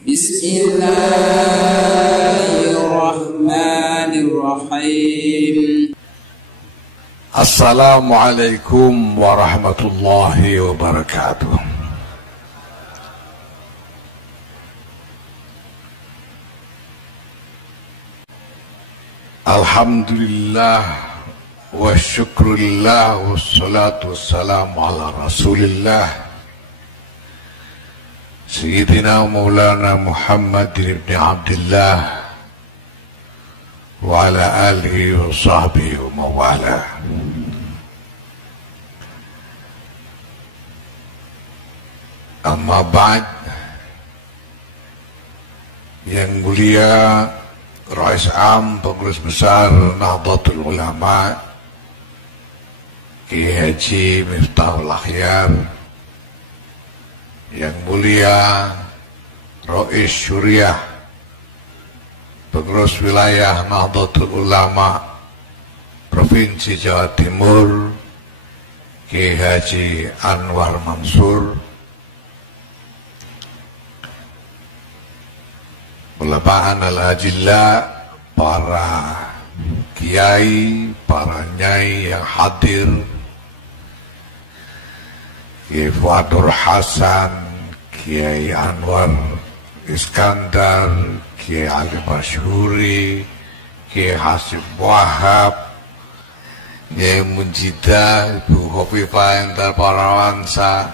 Bismillahirrahmanirrahim. Assalamualaikum warahmatullahi wabarakatuh. Alhamdulillah wa syukrulillah wassalatu wassalamu ala rasulillah Sayyidina Maulana Muhammad ibn Abdullah wa ala alihi wa sahbihi wa mawala. Amma ba'd, yang mulia Rais Am Pengurus Besar Nahdlatul Ulama Kiai Haji Miftahul Akhyar, yang mulia Rais Syuriah Pengurus Wilayah Nahdlatul Ulama Provinsi Jawa Timur Kiai Haji Anwar Mansur, ulama al-ajilla, para kiai, para nyai yang hadir, Kiai Fuadur Hasan, Kiai Anwar Iskandar, Kiai Ali Masyhuri, Kiai Hasim Wahab, Kiai Munjidah, Ibu Khofifah Endar Parawansa.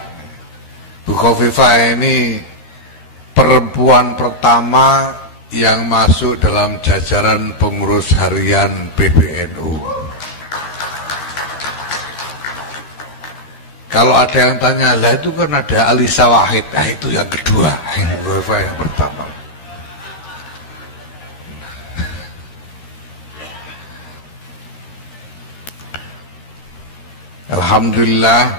Bu Khofifah ini perempuan pertama yang masuk dalam jajaran pengurus harian PBNU. Kalau ada yang tanya, lah itu kan ada Alisa Wahid, nah itu yang kedua, ini yang pertama. Alhamdulillah,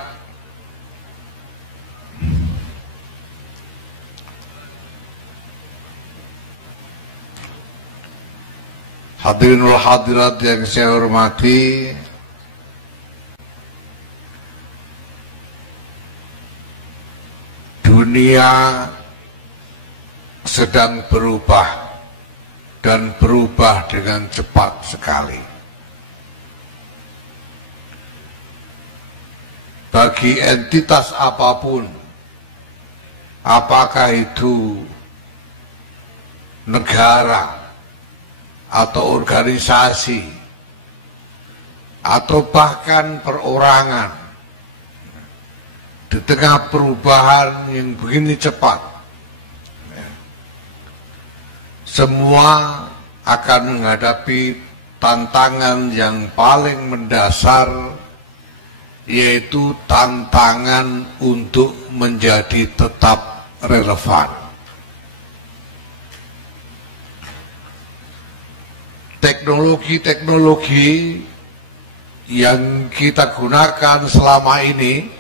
hadirin wal hadirat yang saya hormati, dunia sedang berubah dan berubah dengan cepat sekali. Bagi entitas apapun, apakah itu negara atau organisasi atau bahkan perorangan, di tengah perubahan yang begini cepat, semua akan menghadapi tantangan yang paling mendasar, yaitu tantangan untuk menjadi tetap relevan. Teknologi-teknologi yang kita gunakan selama ini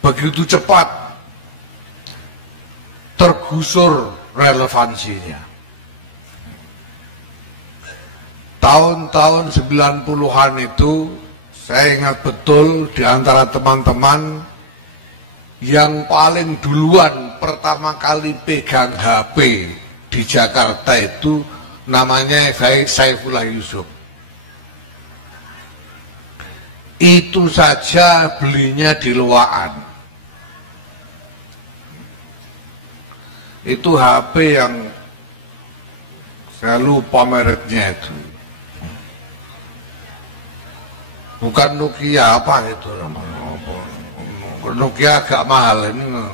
begitu cepat tergusur relevansinya. Tahun-tahun 90-an itu saya ingat betul, di antara teman-teman yang paling duluan pertama kali pegang HP di Jakarta itu namanya Saifullah Yusuf. Itu saja belinya di Loaan. Itu HP yang saya lupa mereknya itu. Bukan Nokia, apa itu namanya? Nokia agak mahal ini.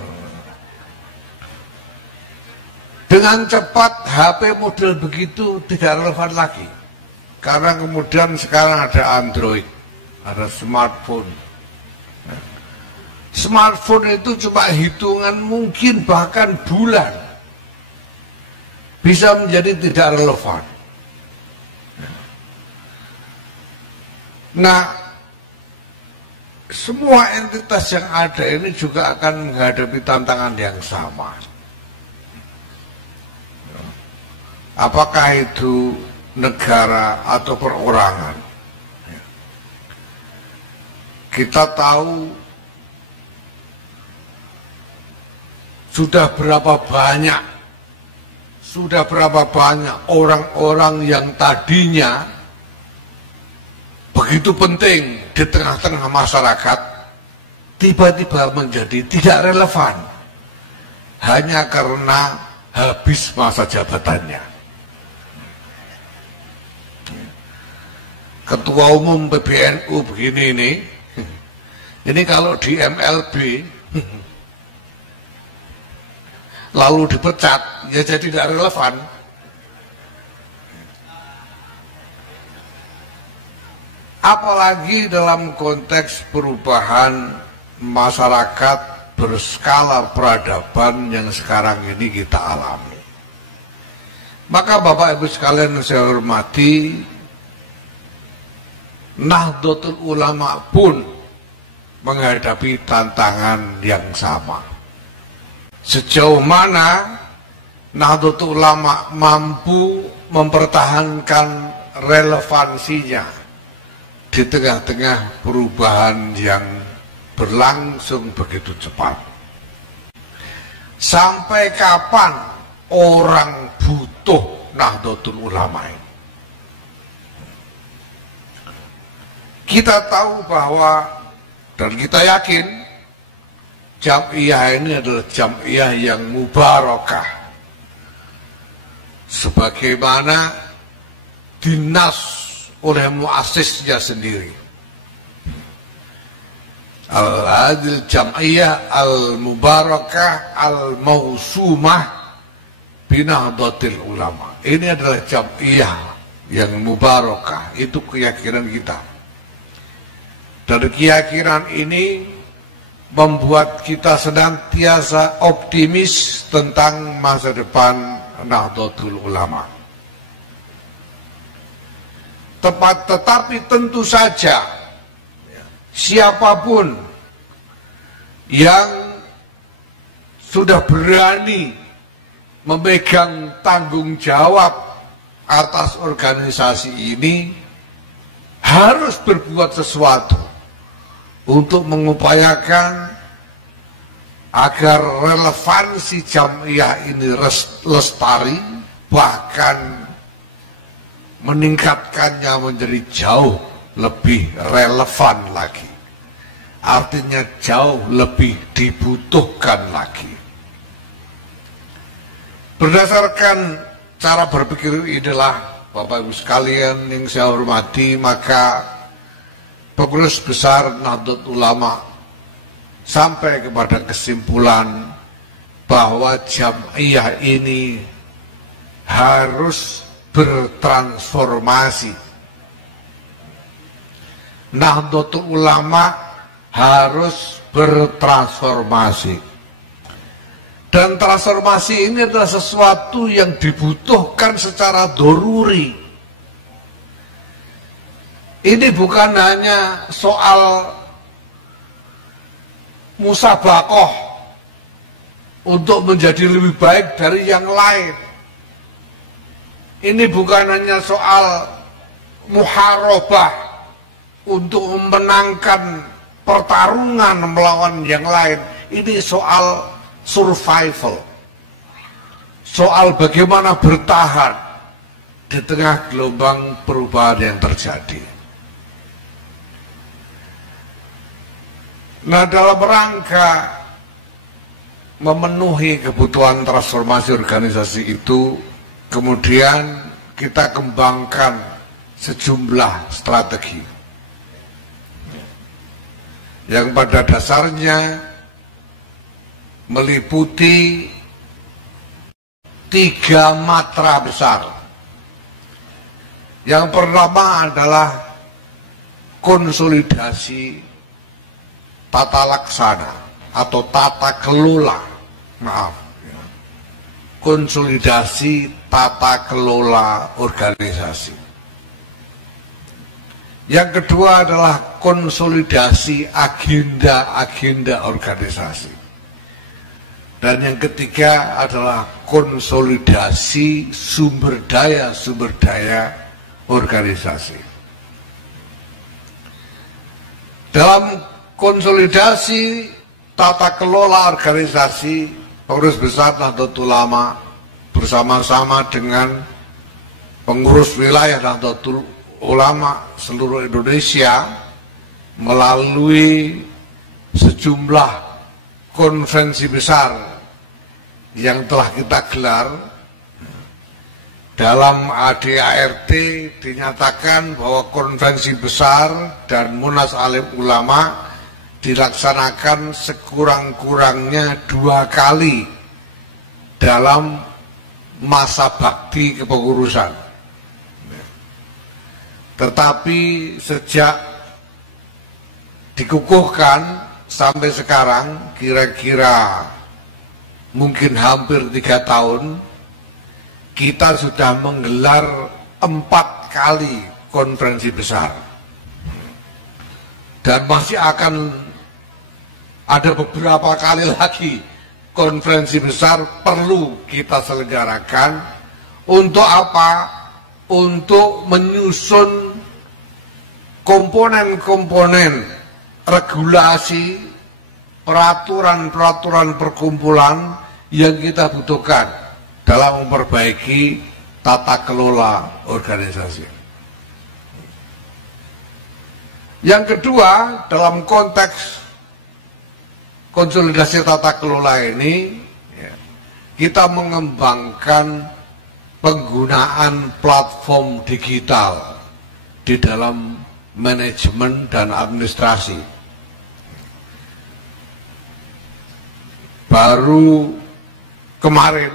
Dengan cepat HP model begitu tidak relevan lagi. Karena kemudian sekarang ada Android, ada smartphone. Smartphone itu cuma hitungan mungkin bahkan bulan bisa menjadi tidak relevan. Nah, semua entitas yang ada ini juga akan menghadapi tantangan yang sama. Apakah itu negara atau perorangan? Kita tahu sudah berapa banyak orang-orang yang tadinya begitu penting di tengah-tengah masyarakat tiba-tiba menjadi tidak relevan hanya karena habis masa jabatannya. Ketua Umum PBNU begini ini kalau di MLB lalu dipecat, ya jadi tidak relevan. Apalagi dalam konteks perubahan masyarakat berskala peradaban yang sekarang ini kita alami. Maka Bapak Ibu sekalian saya hormati, Nahdlatul Ulama pun menghadapi tantangan yang sama. Sejauh mana Nahdlatul Ulama mampu mempertahankan relevansinya di tengah-tengah perubahan yang berlangsung begitu cepat. Sampai kapan orang butuh Nahdlatul Ulama ini? Kita tahu bahwa dan kita yakin Jam'iyah ini adalah Jam'iyah yang mubarakah, sebagaimana dinas oleh muasisnya sendiri. Al-Adil Jam'iyah Al-Mubarakah Al-Mausumah Binahdlatil Ulama. Ini adalah Jam'iyah yang mubarakah, itu keyakinan kita. Dan keyakinan ini membuat kita senantiasa optimis tentang masa depan Nahdlatul Ulama. Tetapi tentu saja siapapun yang sudah berani memegang tanggung jawab atas organisasi ini harus berbuat sesuatu untuk mengupayakan agar relevansi Jam'iyah ini lestari, bahkan meningkatkannya menjadi jauh lebih relevan lagi. Artinya jauh lebih dibutuhkan lagi. Berdasarkan cara berpikir inilah, Bapak Ibu sekalian yang saya hormati, maka Pengurus Besar Nahdlatul Ulama sampai kepada kesimpulan bahwa Jam'iyah ini harus bertransformasi. Nahdlatul Ulama harus bertransformasi. Dan transformasi ini adalah sesuatu yang dibutuhkan secara doruri. Ini bukan hanya soal musabakoh untuk menjadi lebih baik dari yang lain. Ini bukan hanya soal muharabah untuk memenangkan pertarungan melawan yang lain. Ini soal survival, soal bagaimana bertahan di tengah gelombang perubahan yang terjadi. Nah, dalam rangka memenuhi kebutuhan transformasi organisasi itu, kemudian kita kembangkan sejumlah strategi yang pada dasarnya meliputi 3 matra besar. Yang pertama adalah konsolidasi tata laksana atau tata kelola, konsolidasi tata kelola organisasi. Yang kedua adalah konsolidasi agenda-agenda organisasi. Dan yang ketiga adalah konsolidasi sumber daya organisasi. Dalam konsolidasi tata kelola organisasi, Pengurus Besar Nahdlatul Ulama bersama-sama dengan pengurus wilayah Nahdlatul Ulama seluruh Indonesia melalui sejumlah konferensi besar yang telah kita gelar. Dalam ADART dinyatakan bahwa konferensi besar dan Munas Alim Ulama dilaksanakan sekurang-kurangnya 2 kali dalam masa bakti kepengurusan. Tetapi sejak dikukuhkan sampai sekarang kira-kira mungkin hampir 3 tahun, kita sudah menggelar 4 kali konferensi besar. Dan masih akan ada beberapa kali lagi konferensi besar perlu kita selenggarakan. Untuk apa? Untuk menyusun komponen-komponen regulasi, peraturan-peraturan perkumpulan yang kita butuhkan dalam memperbaiki tata kelola organisasi. Yang kedua, dalam konteks konsolidasi tata kelola ini, kita mengembangkan penggunaan platform digital di dalam manajemen dan administrasi. Baru kemarin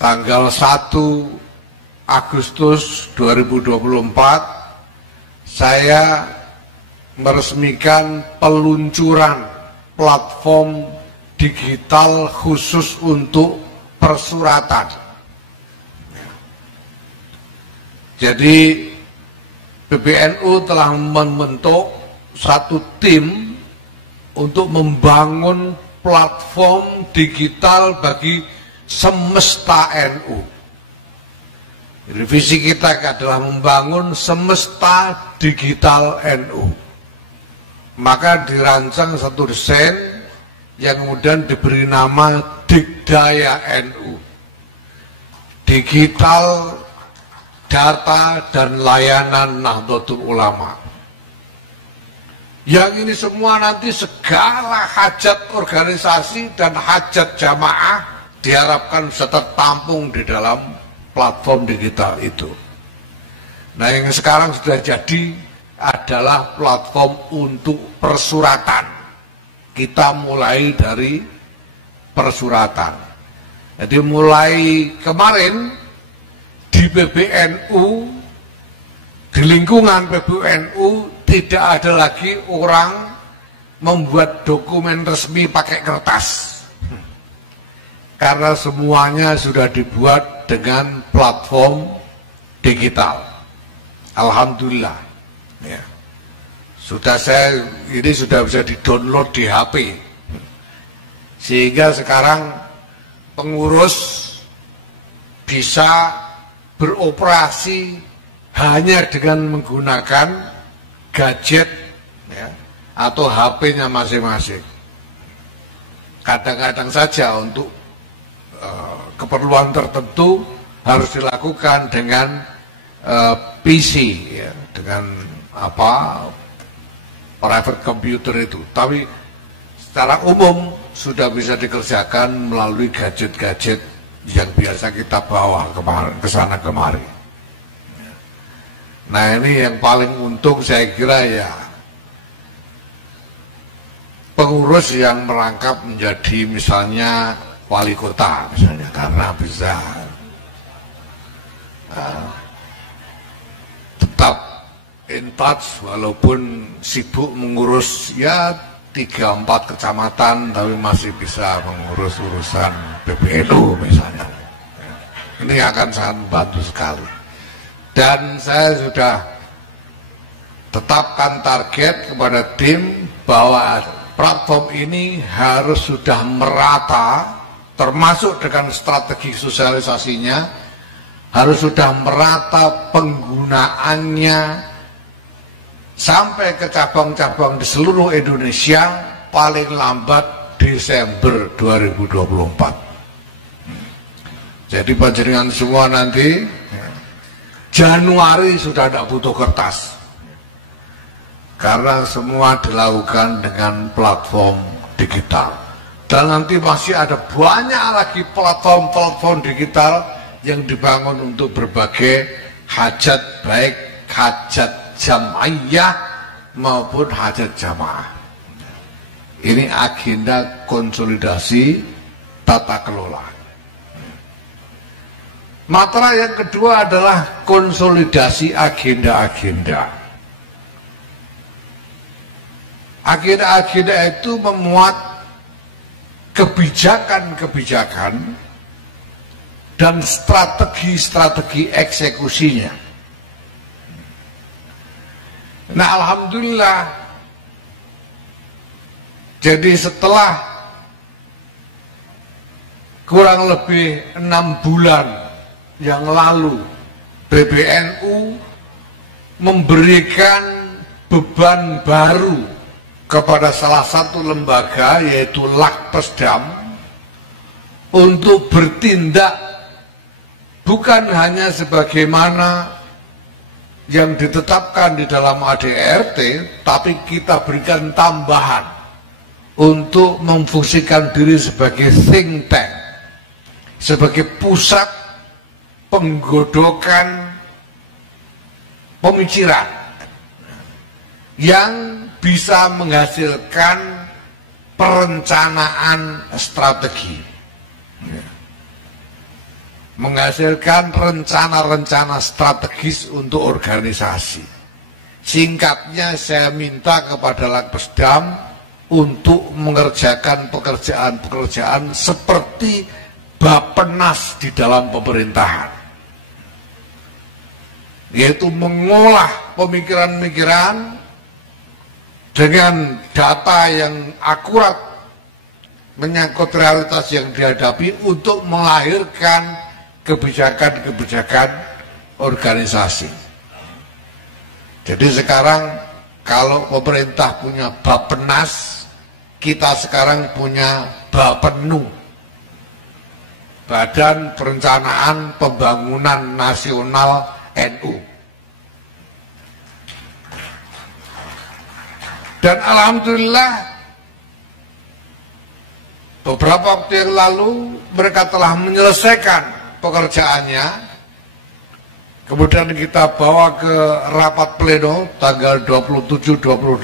tanggal 1 Agustus 2024 saya meresmikan peluncuran platform digital khusus untuk persuratan. Jadi PBNU telah membentuk satu tim untuk membangun platform digital bagi semesta NU. Jadi visi kita adalah membangun semesta digital NU. Maka dirancang satu desain yang kemudian diberi nama Digdaya NU. Digital, data, dan layanan Nahdlatul Ulama. Yang ini semua nanti segala hajat organisasi dan hajat jamaah diharapkan bisa tertampung di dalam platform digital itu. Nah, yang sekarang sudah jadi adalah platform untuk persuratan. Kita mulai dari persuratan. Jadi mulai kemarin di PBNU, di lingkungan PBNU tidak ada lagi orang membuat dokumen resmi pakai kertas. Karena semuanya sudah dibuat dengan platform digital. Alhamdulillah. Ya. Ini sudah bisa di-download di HP. Sehingga sekarang pengurus bisa beroperasi hanya dengan menggunakan gadget, ya, atau HP-nya masing-masing. Kadang-kadang saja untuk keperluan tertentu harus dilakukan dengan PC, ya, dengan private computer itu. Tapi secara umum sudah bisa dikerjakan melalui gadget-gadget yang biasa kita bawa ke sana kemari. Nah, ini yang paling untung saya kira ya pengurus yang merangkap menjadi misalnya wali kota misalnya, karena bisa tetap in touch walaupun sibuk mengurus ya 3-4 kecamatan, tapi masih bisa mengurus urusan PBNU misalnya. Ini akan sangat membantu sekali. Dan saya sudah tetapkan target kepada tim bahwa platform ini harus sudah merata, termasuk dengan strategi sosialisasinya, harus sudah merata penggunaannya sampai ke cabang-cabang di seluruh Indonesia paling lambat Desember 2024. Jadi panjenengan semua nanti Januari sudah tidak butuh kertas, karena semua dilakukan dengan platform digital. Dan nanti masih ada banyak lagi platform-platform digital yang dibangun untuk berbagai hajat, baik hajat jamaiyah maupun hajat jamaah. Ini agenda konsolidasi tata kelola. Matra yang kedua adalah konsolidasi agenda-agenda. Agenda-agenda itu memuat kebijakan-kebijakan dan strategi-strategi eksekusinya. Nah, alhamdulillah, jadi setelah kurang lebih 6 bulan yang lalu PBNU memberikan beban baru kepada salah satu lembaga, yaitu Lakpesdam, untuk bertindak bukan hanya sebagaimana yang ditetapkan di dalam ADRT, tapi kita berikan tambahan untuk memfungsikan diri sebagai think tank, sebagai pusat penggodokan pemikiran yang bisa menghasilkan perencanaan strategi, menghasilkan rencana-rencana strategis untuk organisasi. Singkatnya, saya minta kepada Lakpesdam untuk mengerjakan pekerjaan-pekerjaan seperti Bappenas di dalam pemerintahan, yaitu mengolah pemikiran-pemikiran dengan data yang akurat menyangkut realitas yang dihadapi untuk melahirkan kebijakan-kebijakan organisasi. Jadi sekarang kalau pemerintah punya Bappenas, kita sekarang punya Bapenu, Badan Perencanaan Pembangunan Nasional NU. Dan alhamdulillah beberapa waktu yang lalu mereka telah menyelesaikan pekerjaannya. Kemudian kita bawa ke rapat pleno tanggal 27-28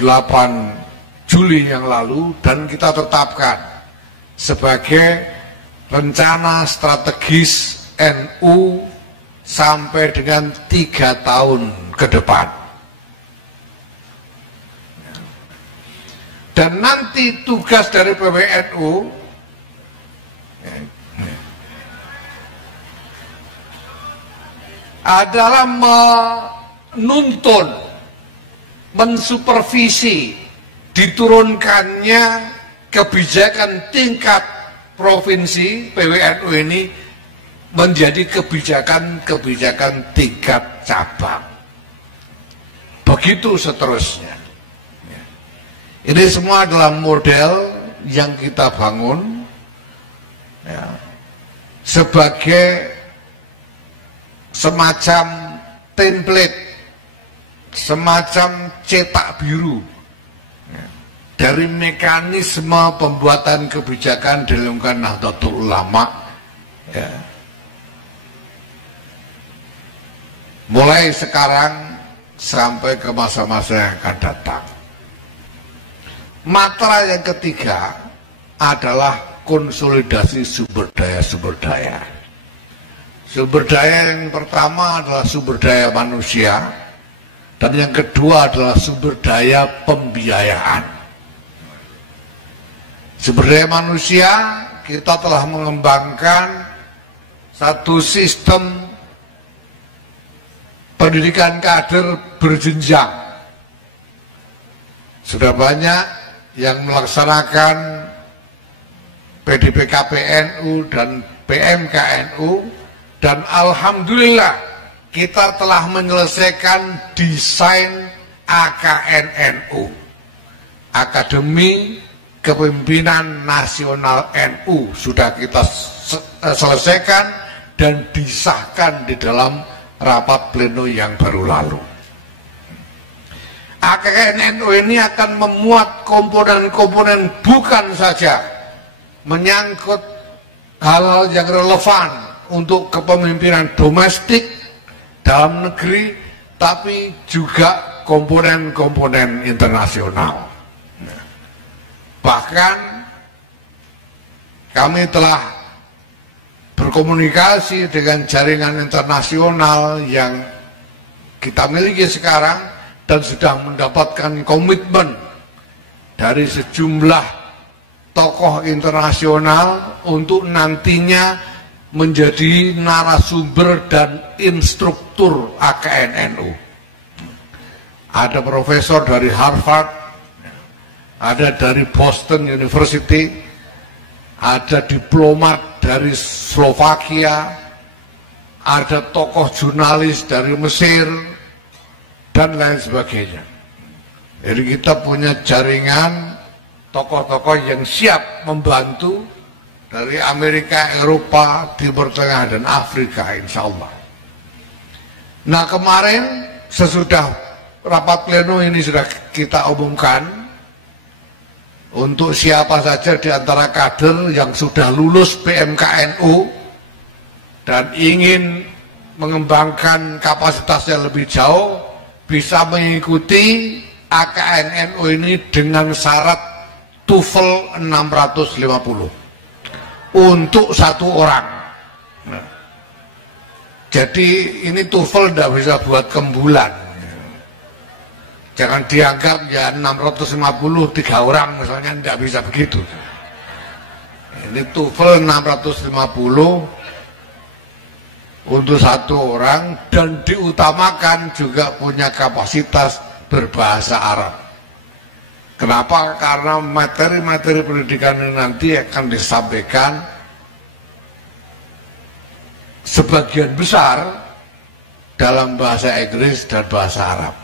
Juli yang lalu, dan kita tetapkan sebagai rencana strategis NU sampai dengan 3 tahun ke depan. Dan nanti tugas dari PBNU adalah menuntun, mensupervisi diturunkannya kebijakan tingkat provinsi PBNU ini menjadi kebijakan-kebijakan tingkat cabang. Begitu seterusnya. Ini semua adalah model yang kita bangun ya, sebagai semacam template, semacam cetak biru ya, dari mekanisme pembuatan kebijakan di lingkungan Nahdlatul Ulama ya, mulai sekarang sampai ke masa-masa yang akan datang. Matra yang ketiga adalah konsolidasi sumber daya-sumber daya. Sumber daya yang pertama adalah sumber daya manusia, dan yang kedua adalah sumber daya pembiayaan. Sumber daya manusia, kita telah mengembangkan satu sistem pendidikan kader berjenjang. Sudah banyak yang melaksanakan PDPKPNU dan PMKNU, dan alhamdulillah kita telah menyelesaikan desain AKNNU, Akademi kepemimpinan nasional NU sudah kita selesaikan dan disahkan di dalam rapat pleno yang baru lalu. AKKN NU ini akan memuat komponen-komponen bukan saja menyangkut hal-hal yang relevan untuk kepemimpinan domestik dalam negeri, tapi juga komponen-komponen internasional. Bahkan kami telah berkomunikasi dengan jaringan internasional yang kita miliki sekarang dan sudah mendapatkan komitmen dari sejumlah tokoh internasional untuk nantinya menjadi narasumber dan instruktur AKKN NU. Ada profesor dari Harvard, ada dari Boston University, ada diplomat dari Slovakia, ada tokoh jurnalis dari Mesir, dan lain sebagainya. Jadi kita punya jaringan tokoh-tokoh yang siap membantu dari Amerika, Eropa, Timur Tengah, dan Afrika, insya Allah. Nah, kemarin sesudah rapat pleno ini sudah kita umumkan untuk siapa saja di antara kader yang sudah lulus PMKNU dan ingin mengembangkan kapasitasnya lebih jauh, bisa mengikuti AKKN NU ini dengan syarat TOEFL 650 untuk satu orang. Nah, jadi ini TOEFL tidak bisa buat kembulan. Jangan dianggap ya 650 3 orang misalnya, tidak bisa begitu. Ini TOEFL 650 untuk satu orang, dan diutamakan juga punya kapasitas berbahasa Arab. Kenapa? Karena materi-materi pendidikan ini nanti akan disampaikan sebagian besar dalam bahasa Inggris dan bahasa Arab.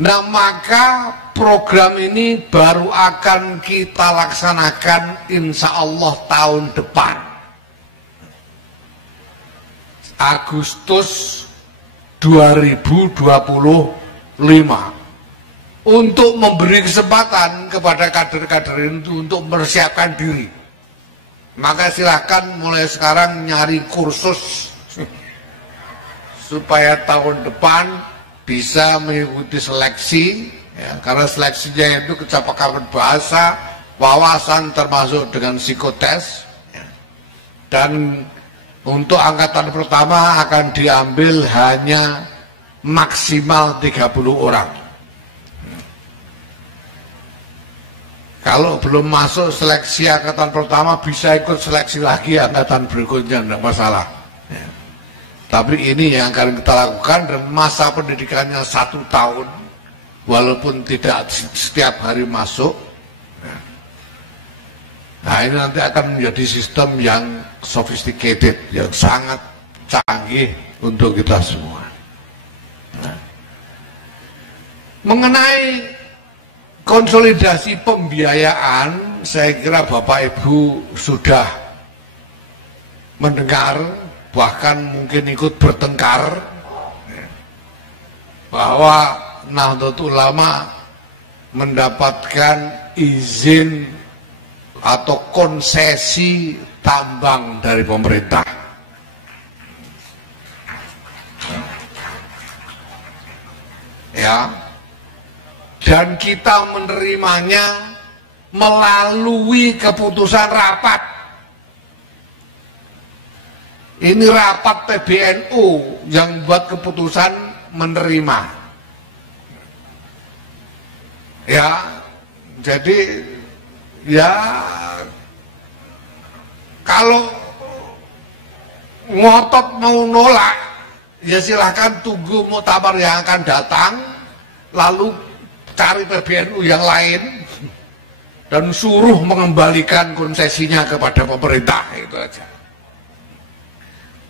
Nah, maka program ini baru akan kita laksanakan insya Allah tahun depan, Agustus 2025, untuk memberi kesempatan kepada kader-kader itu untuk mempersiapkan diri. Maka silahkan mulai sekarang nyari kursus supaya tahun depan bisa mengikuti seleksi, ya, karena seleksinya itu kecakapan bahasa, wawasan termasuk dengan psikotes, ya. Dan untuk angkatan pertama akan diambil hanya maksimal 30 orang. Kalau belum masuk seleksi angkatan pertama bisa ikut seleksi lagi angkatan berikutnya, tidak masalah. Ya. Tapi ini yang akan kita lakukan, dan masa pendidikannya 1 tahun, walaupun tidak setiap hari masuk. Ya. Nah, ini nanti akan menjadi sistem yang sophisticated, yang sangat canggih untuk kita semua. Nah, mengenai konsolidasi pembiayaan, saya kira Bapak Ibu sudah mendengar, bahkan mungkin ikut bertengkar, bahwa Nahdlatul Ulama mendapatkan izin atau konsesi tambang dari pemerintah. Ya, dan kita menerimanya melalui keputusan rapat. Ini rapat PBNU yang buat keputusan menerima. Ya, jadi ya kalau ngotot mau nolak, ya silahkan tunggu muktamar yang akan datang, lalu cari PBNU yang lain dan suruh mengembalikan konsesinya kepada pemerintah, itu aja.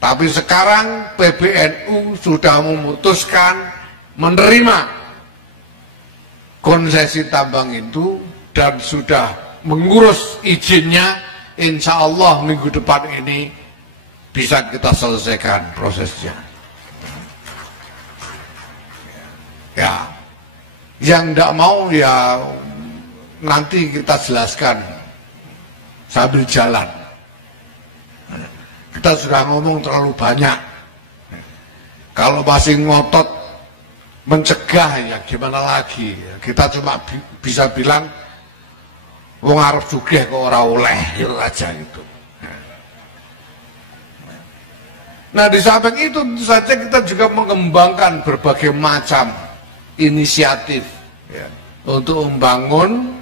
Tapi sekarang PBNU sudah memutuskan menerima konsesi tambang itu dan sudah mengurus izinnya, insya Allah minggu depan ini bisa kita selesaikan prosesnya. Ya, yang tidak mau ya nanti kita jelaskan sambil jalan. Kita sudah ngomong terlalu banyak. Kalau masih ngotot mencegah ya gimana lagi? Kita cuma bisa bilang wong arep sugih kok ora oleh, itu aja itu. Nah, di samping itu tentu saja kita juga mengembangkan berbagai macam inisiatif ya, untuk membangun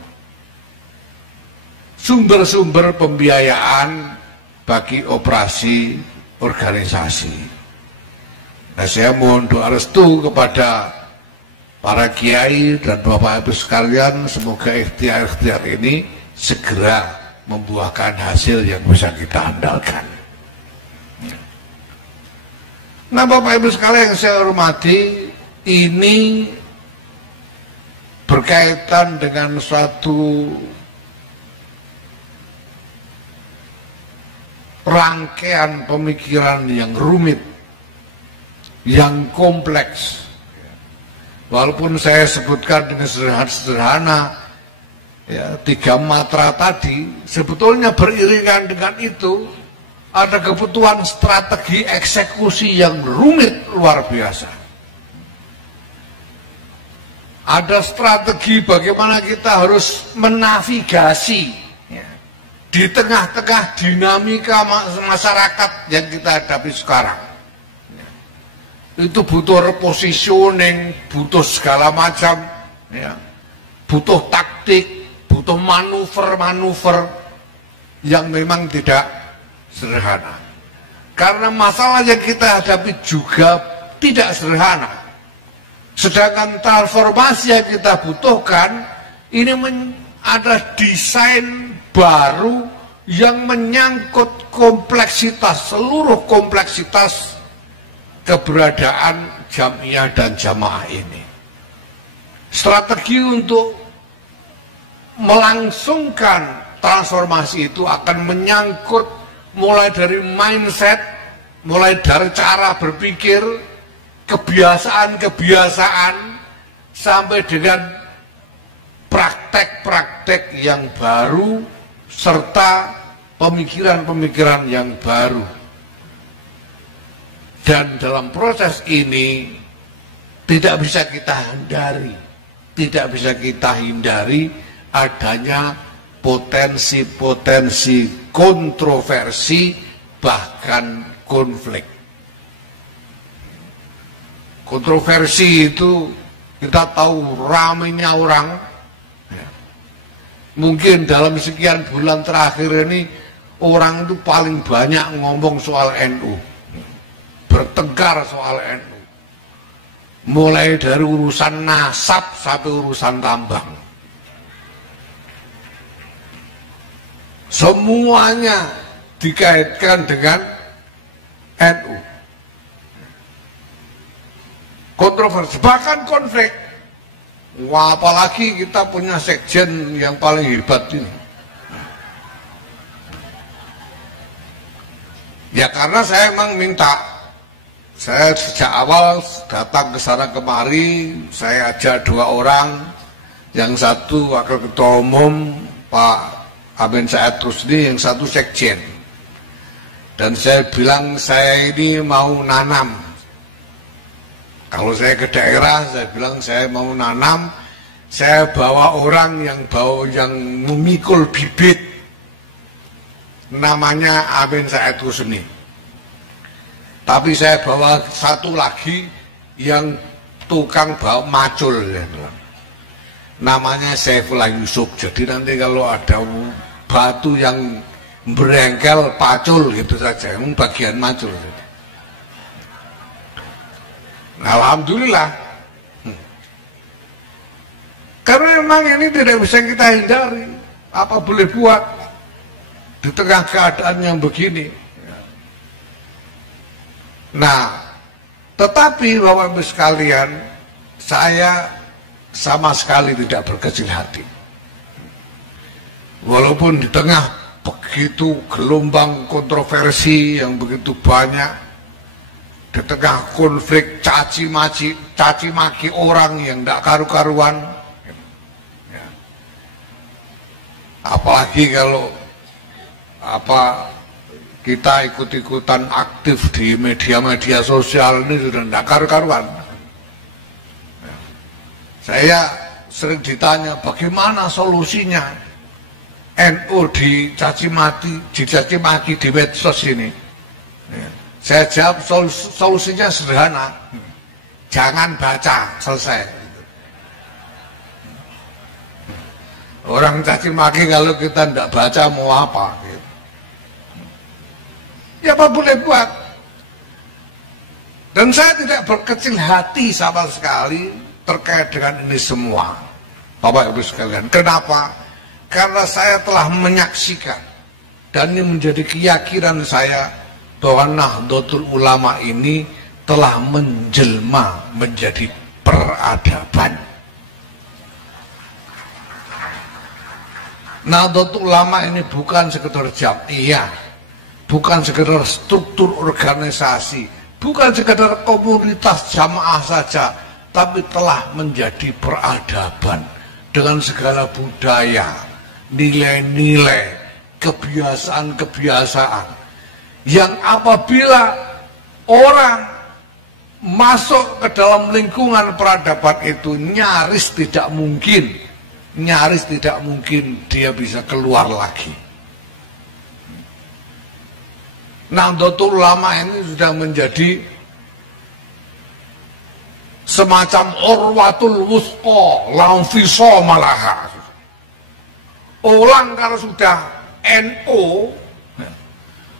sumber-sumber pembiayaan bagi operasi organisasi. Nah, saya mohon doa restu kepada para kiai dan bapak ibu sekalian, semoga ikhtiar-ikhtiar ini segera membuahkan hasil yang bisa kita andalkan. Nah, bapak ibu sekalian yang saya hormati, ini berkaitan dengan suatu rangkaian pemikiran yang rumit, yang kompleks. Walaupun saya sebutkan dengan sederhana, ya, 3 matra tadi, sebetulnya beriringan dengan itu ada kebutuhan strategi eksekusi yang rumit luar biasa. Ada strategi bagaimana kita harus menavigasi ya, di tengah-tengah dinamika masyarakat yang kita hadapi sekarang. Itu butuh repositioning, butuh segala macam, ya, butuh taktik, butuh manuver-manuver yang memang tidak sederhana. Karena masalah yang kita hadapi juga tidak sederhana. Sedangkan transformasi yang kita butuhkan ini ada desain baru yang menyangkut kompleksitas, seluruh kompleksitas keberadaan jamiah dan jamaah ini. Strategi untuk melangsungkan transformasi itu akan menyangkut mulai dari mindset, mulai dari cara berpikir, kebiasaan-kebiasaan, sampai dengan praktek-praktek yang baru, serta pemikiran-pemikiran yang baru. Dan dalam proses ini tidak bisa kita hindari adanya potensi-potensi kontroversi, bahkan konflik. Kontroversi itu kita tahu ramainya orang ya. Mungkin dalam sekian bulan terakhir ini orang itu paling banyak ngomong soal NU, bertengkar soal NU, mulai dari urusan nasab sampai urusan tambang. Semuanya dikaitkan dengan NU. Kontroversi, bahkan konflik. Wah, apalagi kita punya sekjen yang paling hebat ini. Ya karena saya memang minta, saya sejak awal datang ke sana kemari, saya ajak 2 orang, yang satu wakil ketua umum Pak Amin Said Rusdi, yang satu sekjen. Dan saya bilang saya ini mau nanam. Kalau saya ke daerah, saya bilang saya mau nanam, saya bawa orang yang memikul bibit, namanya Amin Said Rusdi. Tapi saya bawa satu lagi yang tukang bawa macul, ya, namanya Saifullah Yusuf. Jadi nanti kalau ada batu yang berengkel, pacul gitu saja, bagian macul. Nah, alhamdulillah. Karena memang ini tidak bisa kita hindari. Apa boleh buat di tengah keadaan yang begini. Nah, tetapi Bapak Ibu sekalian, saya sama sekali tidak berkecil hati. Walaupun di tengah begitu gelombang kontroversi yang begitu banyak, di tengah konflik caci maki orang yang tidak karu-karuan, ya. Apalagi kalau kita ikut-ikutan aktif di media-media sosial ini sudah tidak karu-karuan. Ya. Saya sering ditanya bagaimana solusinya NU dicaci maki di medsos ini. Ya. Saya jawab solusinya sederhana, jangan baca, selesai. Orang caci maki kalau kita tidak baca mau apa? Gitu. Ya apa boleh buat. Dan saya tidak berkecil hati sama sekali terkait dengan ini semua, Bapak Ibu sekalian. Kenapa? Karena saya telah menyaksikan, dan ini menjadi keyakinan saya, bahwa Nahdlatul Ulama ini telah menjelma menjadi peradaban. Nahdlatul Ulama ini bukan sekedar jamiah, bukan sekedar struktur organisasi, bukan sekedar komunitas jamaah saja, tapi telah menjadi peradaban dengan segala budaya, nilai-nilai, kebiasaan-kebiasaan yang apabila orang masuk ke dalam lingkungan peradaban itu nyaris tidak mungkin dia bisa keluar lagi. Nahdlatul Ulama ini sudah menjadi semacam urwatul wusqa lamfiso malaha. Orang kalau sudah NU,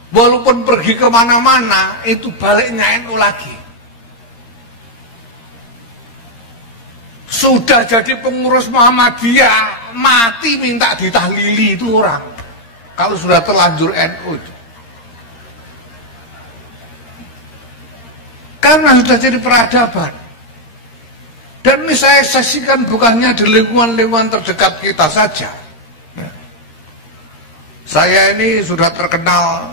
walaupun pergi kemana-mana, itu baliknya NU lagi. Sudah jadi pengurus Muhammadiyah, mati minta ditahlili itu orang. Kalau sudah terlanjur NU itu. Karena sudah jadi peradaban. Dan ini saya saksikan bukannya di lingkungan-lingkungan terdekat kita saja. Saya ini sudah terkenal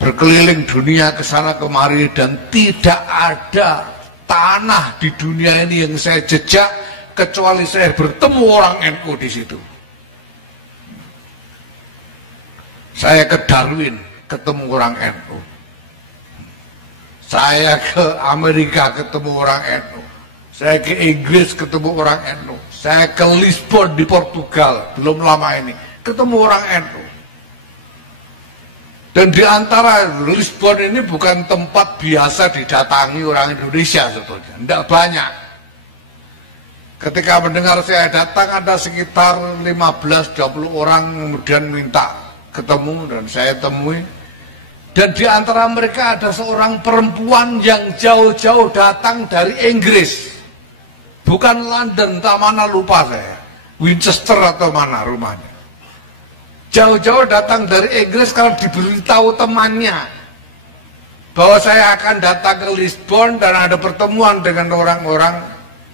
berkeliling dunia ke sana kemari, dan tidak ada tanah di dunia ini yang saya jejak kecuali saya bertemu orang NU di situ. Saya ke Darwin ketemu orang NU. Saya ke Amerika ketemu orang NU. Saya ke Inggris ketemu orang NU. Saya ke Lisbon di Portugal belum lama ini ketemu orang NU. Dan di antara Lisbon ini bukan tempat biasa didatangi orang Indonesia sebetulnya, tidak banyak. Ketika mendengar saya datang ada sekitar 15-20 orang kemudian minta ketemu, dan saya temui. Dan di antara mereka ada seorang perempuan yang jauh-jauh datang dari Inggris. Bukan London, tak mana lupa saya. Winchester atau mana rumahnya. Jauh-jauh datang dari Inggris kalau diberitahu temannya bahwa saya akan datang ke Lisbon dan ada pertemuan dengan orang-orang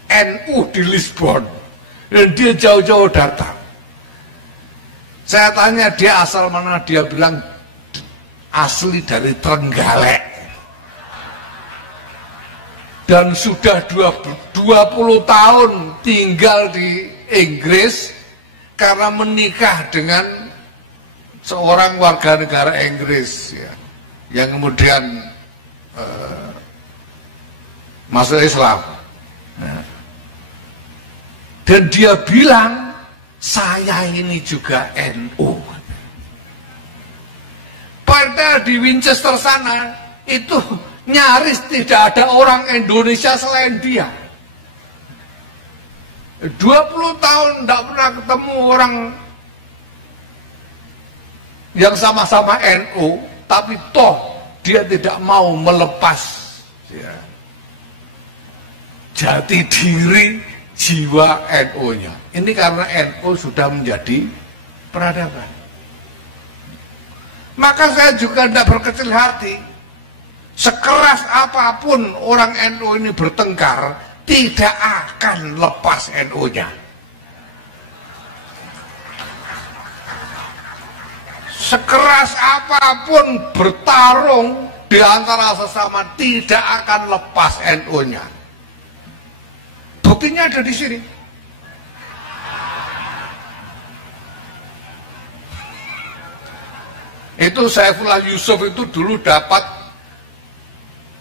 NU di Lisbon. Dan dia jauh-jauh datang. Saya tanya dia asal mana, dia bilang asli dari Trenggalek. Dan sudah 20 tahun tinggal di Inggris karena menikah dengan seorang warga negara Inggris ya, yang kemudian masuk Islam. Dan dia bilang, saya ini juga NU. Padahal di Winchester sana itu nyaris tidak ada orang Indonesia selain dia. 20 tahun tidak pernah ketemu orang yang sama-sama NU, tapi toh dia tidak mau melepas ya, jati diri jiwa NU-nya. Ini karena NU sudah menjadi peradaban. Maka saya juga tidak berkecil hati. Sekeras apapun orang NU ini bertengkar, tidak akan lepas NU-nya. sekeras apapun bertarung di antara sesama tidak akan lepas NU-nya. Buktinya ada di sini. Itu Saifullah Yusuf itu dulu dapat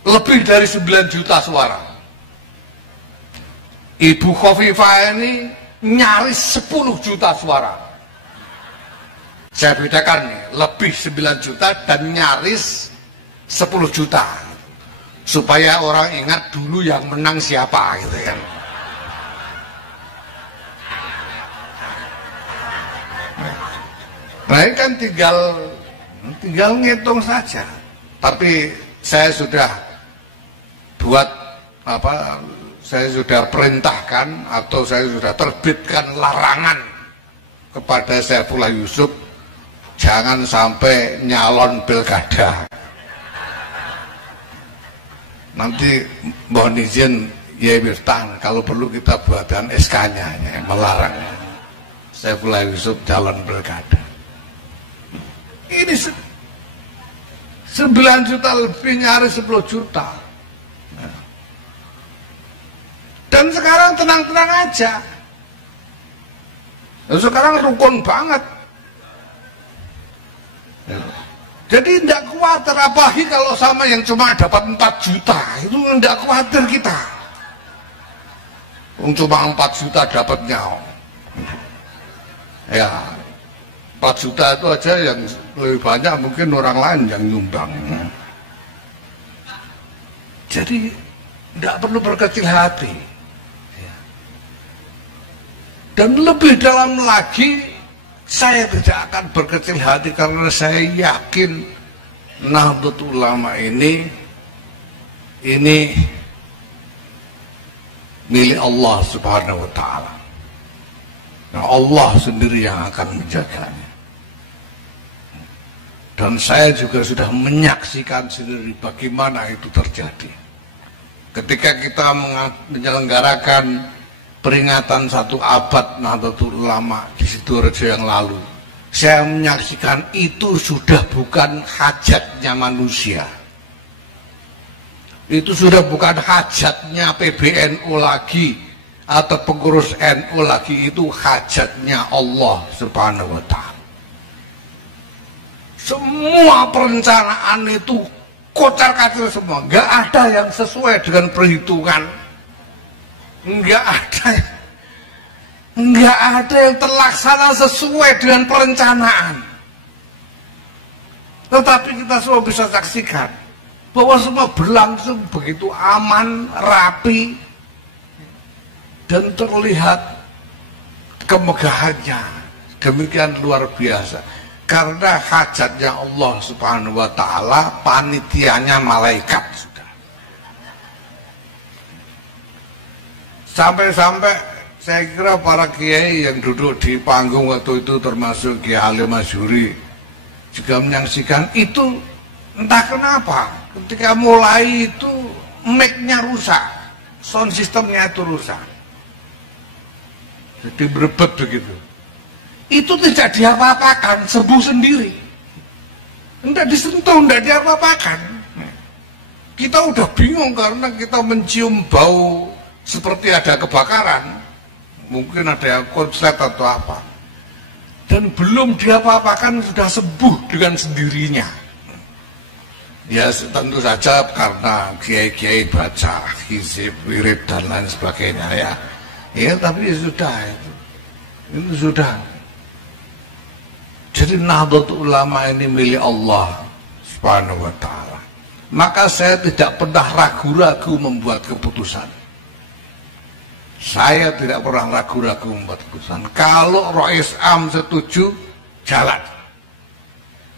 lebih dari 9 juta suara. Ibu Khofifah ini nyaris 10 juta suara. Saya bedakan nih, lebih 9 juta dan nyaris 10 juta. Supaya orang ingat dulu yang menang siapa gitu kan. Nah ini kan tinggal ngitung saja. Tapi saya sudah buat apa? Saya sudah perintahkan atau saya sudah terbitkan larangan kepada Saifullah Yusuf jangan sampai nyalon pilkada. Nanti mohon izin ya Mirtan, kalau perlu kita buatkan SK-nya melarang Saifullah Yusuf calon pilkada. Ini 9 juta lebih, nyaris 10 juta. Dan sekarang tenang-tenang aja. Sekarang rukun banget. Jadi tidak khawatir, apalagi kalau sama yang cuma dapat 4 juta. Itu tidak khawatir kita. Cuma 4 juta dapatnya. Ya, 4 juta itu aja yang lebih banyak mungkin orang lain yang nyumbang. Jadi tidak perlu berkecil hati. Dan lebih dalam lagi, saya tidak akan berkecil hati karena saya yakin Nahdlatul Ulama ini milik Allah Subhanahu wa Ta'ala. Nah, Allah sendiri yang akan menjaganya. Dan saya juga sudah menyaksikan sendiri bagaimana itu terjadi. Ketika kita menyelenggarakan peringatan 1 abad Nahdlatul Ulama di Sidoarjo yang lalu, saya menyaksikan itu sudah bukan hajatnya manusia. Itu sudah bukan hajatnya PBNU lagi atau pengurus NU lagi, itu hajatnya Allah Subhanahu wa Ta'ala. Semua perencanaan itu kocar-kacir semua, nggak ada yang sesuai dengan perhitungan. Nggak ada yang terlaksana sesuai dengan perencanaan. Tetapi kita semua bisa saksikan bahwa semua berlangsung begitu aman, rapi, dan terlihat kemegahannya demikian luar biasa. Karena hajatnya Allah Subhanahu wa Ta'ala, panitianya malaikat sudah. Sampai-sampai saya kira para kiai yang duduk di panggung waktu itu termasuk Kiai Halim Masyuri juga menyaksikan itu. Entah kenapa ketika mulai itu mic-nya rusak, sound systemnya itu rusak, jadi berebet begitu. Itu tidak diapa-apakan, sembuh sendiri, tidak disentuh, tidak diapa-apakan. Kita udah bingung karena kita mencium bau seperti ada kebakaran, mungkin ada yang konslet atau apa, dan belum diapa-apakan sudah sembuh dengan sendirinya. Ya tentu saja karena kiai-kiai baca hizib, wirid dan lain sebagainya ya. Ya tapi sudah itu sudah. Jadi Nahdlatul Ulama ini milik Allah Subhanahu wa Ta'ala. Maka saya tidak pernah ragu-ragu membuat keputusan. Saya tidak pernah ragu-ragu membuat keputusan. Kalau Rais Am setuju, jalan.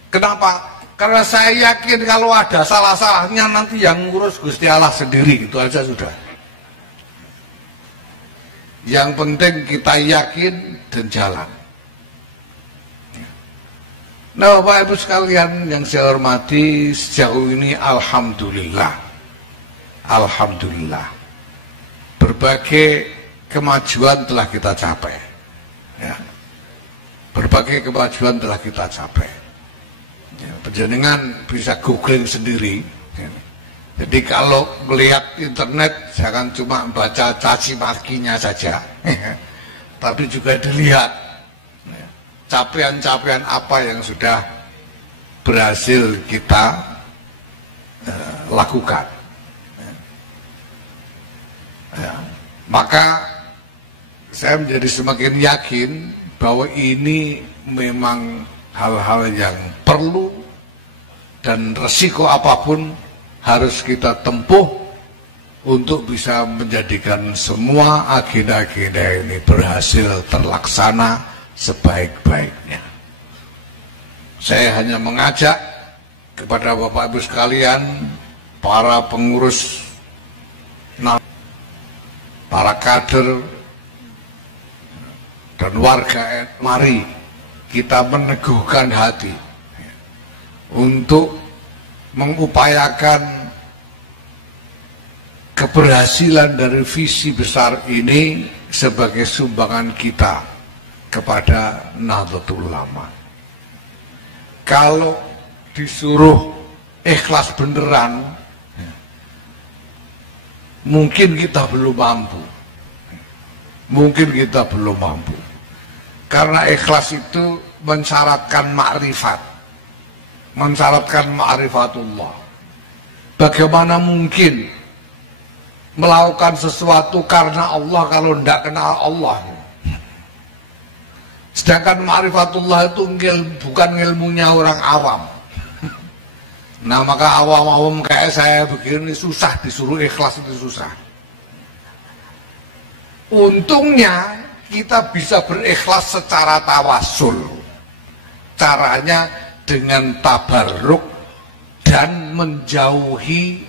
Kenapa? Karena saya yakin kalau ada salah-salahnya nanti yang ngurus Gusti Allah sendiri, itu aja sudah. Yang penting kita yakin dan jalan. Nah Bapak Ibu sekalian yang saya hormati, sejauh ini Alhamdulillah berbagai kemajuan telah kita capai ya. Berbagai kemajuan telah kita capai. Ya, penjenengan bisa googling sendiri. Jadi kalau melihat internet jangan cuma baca caci makinya saja, tapi juga dilihat capaian-capaian apa yang sudah berhasil kita lakukan. Ya. Maka saya menjadi semakin yakin bahwa ini memang hal-hal yang perlu dan resiko apapun harus kita tempuh untuk bisa menjadikan semua agenda-agenda ini berhasil terlaksana sebaik-baiknya. Saya hanya mengajak kepada Bapak Ibu sekalian, para pengurus, para kader, dan warga, mari kita meneguhkan hati untuk mengupayakan keberhasilan dari visi besar ini sebagai sumbangan kita kepada Nahdlatul Ulama. Kalau disuruh ikhlas beneran, mungkin kita belum mampu. Mungkin kita belum mampu. Karena ikhlas itu mensyaratkan makrifat. Mensyaratkan ma'rifatullah. Bagaimana mungkin melakukan sesuatu karena Allah kalau tidak kenal Allah? Sedangkan ma'rifatullah itu bukan ilmunya orang awam. Nah, maka awam-awam kayak saya begini susah, disuruh ikhlas itu susah. Untungnya kita bisa berikhlas secara tawasul. Caranya dengan tabarruk dan menjauhi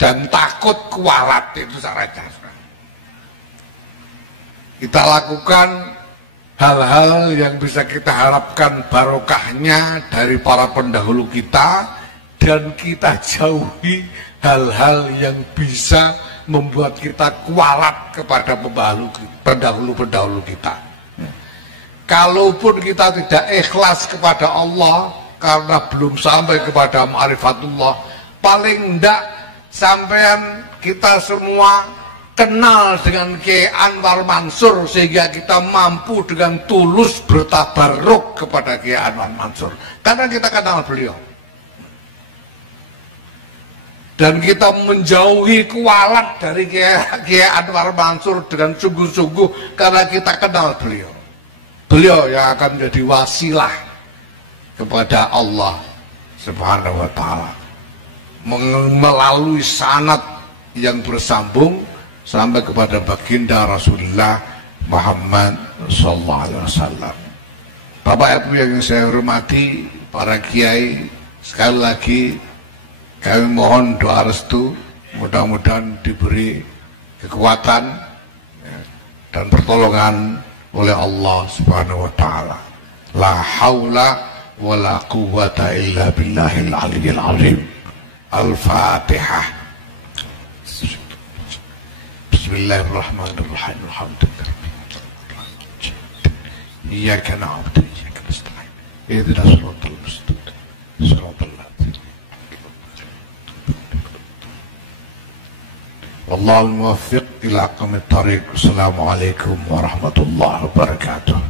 dan takut kualat, itu caranya. Kita lakukan hal-hal yang bisa kita harapkan barokahnya dari para pendahulu kita, dan kita jauhi hal-hal yang bisa membuat kita kualat kepada pendahulu-pendahulu kita. Kalaupun kita tidak ikhlas kepada Allah karena belum sampai kepada ma'rifatullah, paling enggak sampean kita semua kenal dengan Kiai Anwar Mansur sehingga kita mampu dengan tulus bertabarruk kepada Kiai Anwar Mansur karena kita kenal beliau. Dan kita menjauhi kualat dari Kiai Anwar Mansur dengan sungguh-sungguh karena kita kenal beliau. Beliau yang akan menjadi wasilah kepada Allah Subhanahu wa ta'ala melalui sanad yang bersambung sampai kepada baginda Rasulullah Muhammad sallallahu alaihi wasallam. Bapak Ibu yang saya hormati, para kiai, sekali lagi kami mohon doa restu, mudah-mudahan diberi kekuatan dan pertolongan oleh Allah Subhanahu wa ta'ala. La haula wa la quwwata illa billahil aliyyil azim. Al-Fatihah. Bismillahirrahmanirrahim. Alhamdulillah. Iyyaka na'budu wa iyyaka nasta'in. Ihdinas siratal mustaqim. Siratal ladzina Wallahul muwaffiq ila aqwamit thariq. Assalamualaikum warahmatullahi wabarakatuh.